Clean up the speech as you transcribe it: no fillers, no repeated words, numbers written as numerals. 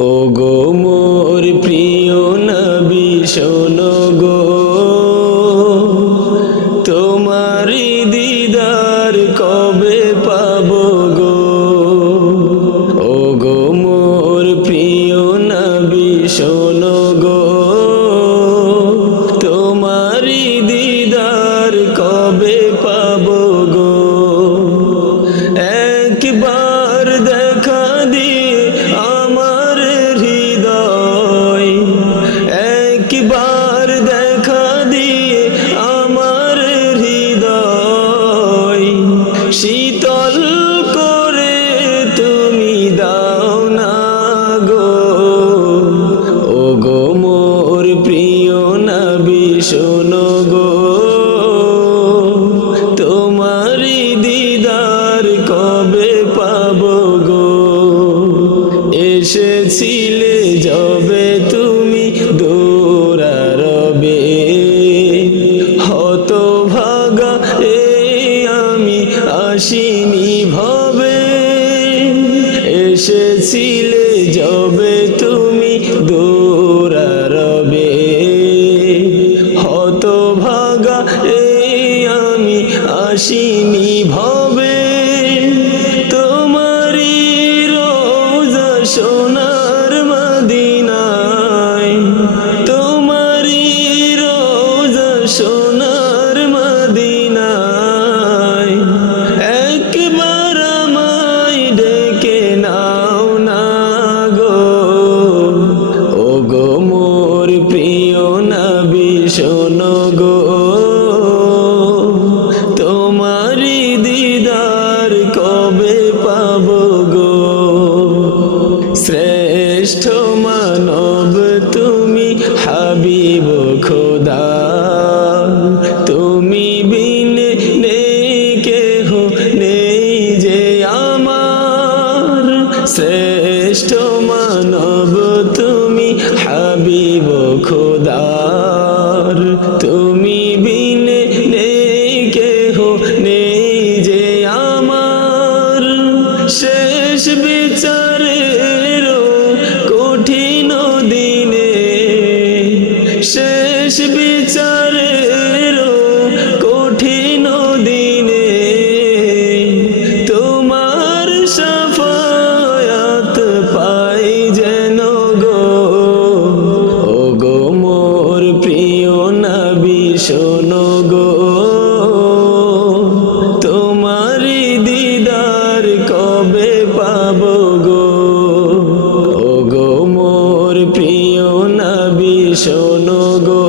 ও গো মোর প্রিয় নবী শোনো গো, তোমারি দিদার কবে পাবো গো। ও গো মোর প্রিয় নবী শোনো গো, তোমারি দিদার কবে পাবো গো। একবার দেখা দিয়ে আমার হৃদয়, একবার দেখা দিয়ে আমার হৃদয় শীতল করে তুমি দাও না গো। ও গো মোর প্রিয় নবী শোনো গো, তোমারি দিদার কবে পাবো গো। এসেছিলে যবে তুমি দূরারবে, হতভাগা এই আমি আসিনি ভবে। এসেছিলে যবে তুমি দূরারবে, হতভাগা এই আমি আসিনি ভবে। তোমারি রোজা সোনার মদিনায়, তোমারি রোজা সোনার মদিনায় একবার আমায় ডেকে নাও না গো। ও গো মোর প্রিয় নবী শোনো গো, তোমারি দিদার কবে পাবো গো। শ্রেষ্ঠ মানব তুমি হাবিব খোদা, তুমি বিনে নেই কেহ নেই যে আমার। শ্রেষ্ঠ মানব তুমি হাবিব খোদার, তুমি বিনে নেই কেহ নেই যে আমার। শেষ বিচারের কঠিন দিনে, শেষ বিচারের কঠিন দিনে তোমার শাফায়াত পাই যেন গো। ও গো মোর প্রিয় নবী শোনো গো, তোমারি দিদার কবে পাবো গো। ও গো মোর প্রিয় নবী শোনো গো।